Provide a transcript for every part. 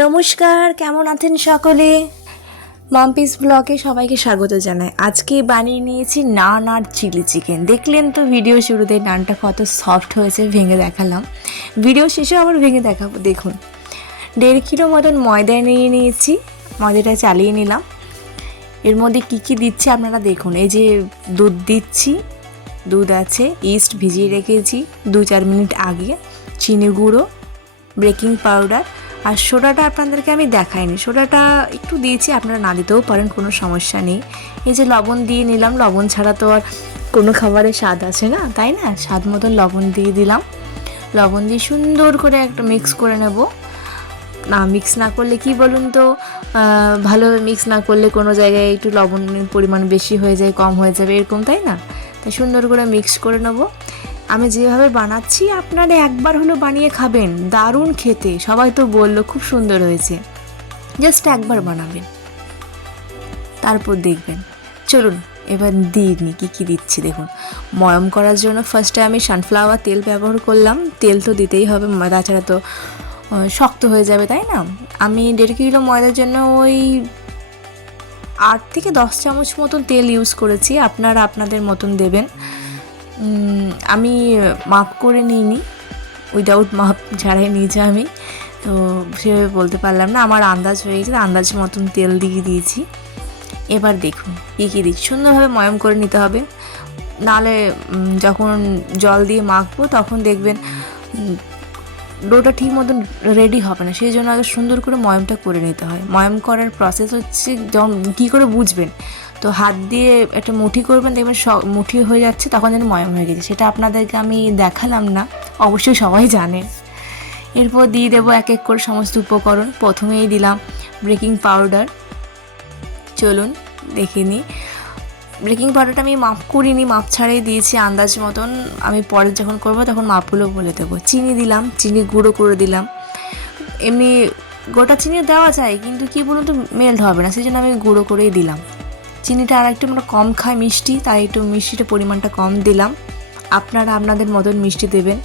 নমস্কার, কেমন আছেন সকলে? মাম্পিস ব্লগে সবাইকে স্বাগত জানাই। আজকে বানিয়ে নিয়েছি নান আর চিলি চিকেন। দেখলেন তো ভিডিও শুরুতে নানটা কত সফট হয়েছে, ভেঙে দেখালাম। ভিডিও শেষে আবার ভেঙে দেখাবো, দেখুন। দেড় কিলো মতন ময়দা নিয়ে নিয়েছি, ময়দাটা চালিয়ে নিলাম। এর মধ্যে কী কী দিচ্ছি আপনারা দেখুন। এই যে দুধ দিচ্ছি, দুধ আছে ইস্ট ভিজিয়ে রেখেছি, দু চার মিনিট আগে। চিনি গুঁড়ো বেকিং পাউডার আর সোডাটা আপনাদেরকে আমি দেখাইনি। সোডাটা একটু দিয়েছি, আপনারা না দিতেও পারেন, কোনো সমস্যা নেই। এই যে লবণ দিয়ে নিলাম, লবণ ছাড়া তো আর কোনো খাবারের স্বাদ আছে না, তাই না? স্বাদ মতন লবণ দিয়ে দিলাম। লবণ দিয়ে সুন্দর করে একটা মিক্স করে নেব। না মিক্স না করলে কি বলুন তো ভালোভাবে মিক্স না করলে কোনো জায়গায় একটু লবণের পরিমাণ বেশি হয়ে যায়, কম হয়ে যাবে, এরকম, তাই না? তাই সুন্দর করে মিক্স করে নেব। আমি যেভাবে বানাচ্ছি, আপনারা একবার হলো বানিয়ে খাবেন। দারুণ খেতে, সবাই তো বলল খুব সুন্দর হয়েছে। জাস্ট একবার বানাবেন। তারপর দেখবেন। চলুন, এবার দিয়ে নিই কী কী দিচ্ছি দেখুন। ময়ম করার জন্য ফার্স্টে আমি সানফ্লাওয়ার তেল ব্যবহার করলাম। তেল তো দিতেই হবে তাছাড়া তো শক্ত হয়ে যাবে, তাই না? আমি দেড় কিলো ময়দার জন্য ওই আট থেকে দশ চামচ মতন তেল ইউজ করেছি। আপনারা আপনাদের মতন দেবেন। আমি মাপ করে নিইনি উইদাউট মাপ ছাড়াই নিয়েছি আমি। তো সেভাবে বলতে পারলাম না আমার আন্দাজ হয়ে গেছে আন্দাজ মতন তেল দিয়ে দিয়েছি। এবার দেখুন কী কী দিচ্ছি। সুন্দরভাবে ময়ম করে নিতে হবে। উম, যখন জল দিয়ে মাখবো তখন দেখবেন ডোটা ঠিক মতন রেডি হবে না। সেই জন্য আগে সুন্দর করে ময়মটা করে নিতে হয়। ময়ম করার প্রসেস হচ্ছে যখন কী করে বুঝবেন? তো হাত দিয়ে একটা মুঠি করবেন, দেখবেন মুঠি হয়ে যাচ্ছে, তখন যেন ময়ম হয়ে গেছে। সেটা আপনাদেরকে আমি দেখালাম না, অবশ্যই সবাই জানে। এরপর দিয়ে দেবো এক এক করে সমস্ত উপকরণ। প্রথমেই দিলাম বেকিং পাউডার। চলুন, দেখে নিই বেকিং পাউডারটা আমি মাপ করিনি, মাপ ছাড়াই দিয়েছি আন্দাজ মতন। আমি পরে যখন করব তখন মাপগুলো বলে দেবো। চিনি দিলাম, চিনি গুঁড়ো করে দিলাম। এমনি গোটা চিনি দেওয়া যায়, কিন্তু কি বলুন তো মেল্ট হবে না সেই জন্য আমি গুঁড়ো করেই দিলাম। চিনিটা আর একটু আমরা কম খাই মিষ্টি, তাই একটু মিষ্টিটা পরিমাণটা কম দিলাম। আপনারা আপনাদের মতন মিষ্টি দেবেন।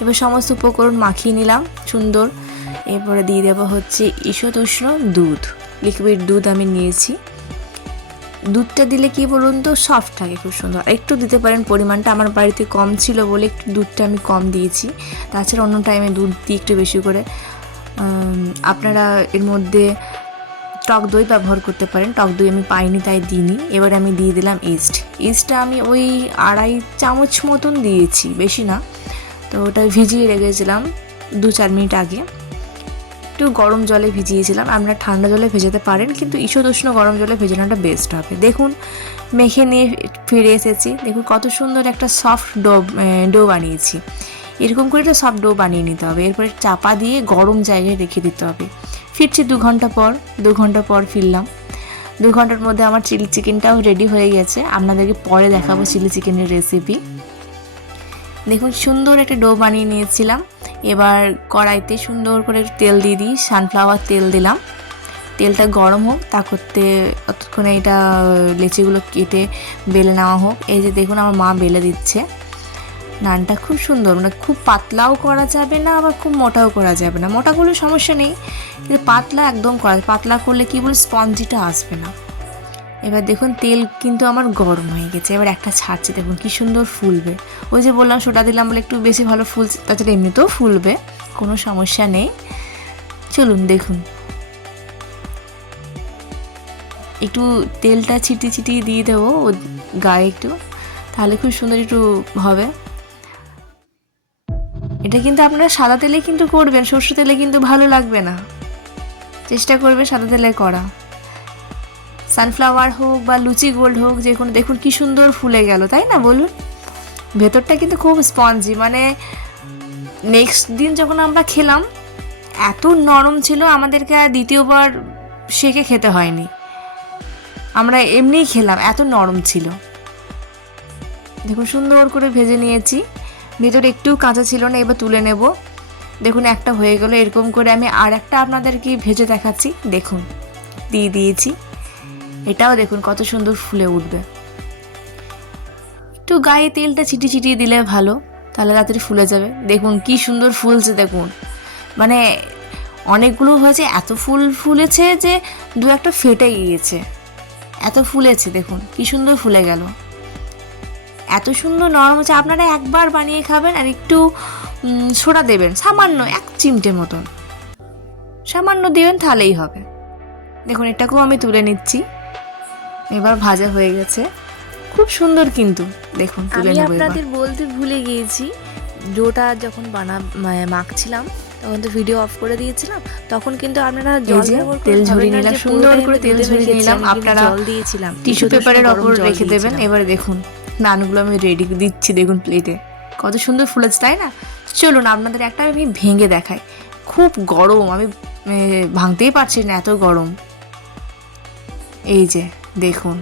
এবার সমস্ত উপকরণ মাখিয়ে নিলাম, সুন্দর। এরপরে দিয়ে দেবো হচ্ছে ঈষৎ উষ্ণ দুধ। লিকুইড দুধ আমি নিয়েছি। দুধটা দিলে কি বলুন তো সফট থাকে খুব সুন্দর। একটু দিতে পারেন, পরিমাণটা আমার বাড়িতে কম ছিল বলে একটু দুধটা আমি কম দিয়েছি। তাছাড়া অন্য টাইমে দুধ দিই একটু বেশি করে আপনারা এর মধ্যে টক দই ব্যবহার করতে পারেন। টক দই আমি পাইনি, তাই দিইনি। এবার আমি দিয়ে দিলাম ইস্ট। ইস্টটা আমি ওই আড়াই চামচ মতন দিয়েছি, বেশি না। তো ওটা ভিজিয়ে রেখেছিলাম দু চার মিনিট আগে। একটু গরম জলে ভিজিয়েছিলাম। আপনারা ঠান্ডা জলে ভেজাতে পারেন, কিন্তু ঈষৎ উষ্ণ গরম জলে ভেজানোটা বেস্ট হবে। দেখুন, মেখে নিয়ে ফিরে এসেছি। দেখুন, কত সুন্দর একটা সফট ডো ডো বানিয়েছি। এরকম করে একটা সফট ডো বানিয়ে নিতে হবে। এরপরে চাপা দিয়ে গরম জায়গায় রেখে দিতে হবে। ফিরছি দু ঘণ্টা পর দু ঘণ্টা পর ফিরলাম। দু ঘণ্টার মধ্যে আমার চিলি চিকেনটাও রেডি হয়ে গেছে। আপনাদেরকে পরে দেখাবো চিলি চিকেনের রেসিপি দেখুন সুন্দর একটা ডো বানিয়ে নিয়েছিলাম। এবার কড়াইতে সুন্দর করে তেল দিয়ে দিই সানফ্লাওয়ার তেল দিলাম। তেলটা গরম হোক তা করতে ততক্ষণে এটা লেচিগুলো কেটে বেলে নেওয়া হোক। এই যে দেখুন আমার মা বেলে দিচ্ছে। নানটা খুব সুন্দর মানে খুব পাতলাও করা যাবে না, আবার খুব মোটাও করা যাবে না। মোটা করলে সমস্যা নেই, কিন্তু পাতলা একদম করা পাতলা করলে কী বলে, স্পঞ্জিটা আসবে না। এবার দেখুন, তেল কিন্তু আমার গরম হয়ে গেছে। এবার একটা ছাড়ছে, দেখুন কি সুন্দর ফুলবে। ওই যে বললাম সোটা দিলাম বলে একটু বেশি ভালো ফুল, তাছাড়া এমনিতেও ফুলবে, কোনো সমস্যা নেই। চলুন, দেখুন। একটু তেলটা ছিটিয়ে ছিটিয়ে দিয়ে দেবো ও গায়ে একটু, তাহলে খুব সুন্দর একটু হবে। এটা কিন্তু আপনারা সাদা তেলে কিন্তু করবেন, সর্ষে তেলে কিন্তু ভালো লাগবে না। চেষ্টা করবে সাদা তেলে করা। সানফ্লাওয়ার হোক বা লুচি গোল্ড হোক, যে কোনো, দেখুন কি সুন্দর ফুলে গেল, তাই না বলুন? ভেতরটা কিন্তু খুব স্পঞ্জি মানে নেক্সট দিন যখন আমরা খেলাম, এত নরম ছিল আমাদেরকে আর দ্বিতীয়বার সেকে খেতে হয়নি। আমরা এমনিই খেলাম, এত নরম ছিল। দেখুন সুন্দর করে ভেজে নিয়েছি। ভেতরে একটু কাঁচা ছিল না, এবার তুলে নেব। দেখুন, একটা হয়ে গেল, এরকম করে আমি আর একটা আপনাদেরকে ভেজে দেখাচ্ছি। দেখুন, দিয়ে দিয়েছি। এটাও দেখুন, কত সুন্দর ফুলে উঠবে। একটু গায়ে তেলটা ছিটিয়ে ছিটিয়ে দিলে ভালো, তাহলে তাড়াতাড়ি ফুলে যাবে। দেখুন, কি সুন্দর ফুলছে, দেখুন। মানে অনেকগুলো হয়েছে, এত ফুল ফুলেছে যে দু একটা ফেটে গিয়েছে। এত ফুলেছে, দেখুন, কি সুন্দর ফুলে গেল। এত সুন্দর নরম হচ্ছে আপনারা একবার বানিয়ে খাবেন আর একটু সোডা দেবেন সামান্য এক চিমটে মতন। সামান্য দেবেন তাহলেই হবে। দেখুন এটাকেও আমি তুলে নিচ্ছি। এবার ভাজা হয়ে গেছে। খুব সুন্দর কিন্তু। দেখুন তুলে আমি আপনাদের বলতে ভুলে গিয়েছি ডোটা যখন বানা মাখছিলাম তখন তো ভিডিও অফ করে দিয়েছিলাম তখন কিন্তু আপনারা জল তেল ঝরিয়ে নিলাম, সুন্দর করে তেল ঝরিয়ে নিলাম। আপনারা জল দিয়েছিলাম টিস্যু পেপারের ওপর রেখে দেবেন। এবারে দেখুন। নানগুলো আমি রেডি দিচ্ছি দেখুন প্লেটে কত সুন্দর ফুলেছে তাই না? চলুন, আপনাদের একটা আমি ভেঙে দেখাই। খুব গরম, আমি ভাঙতেই পারছি না এত গরম। এই যে, দেখুন।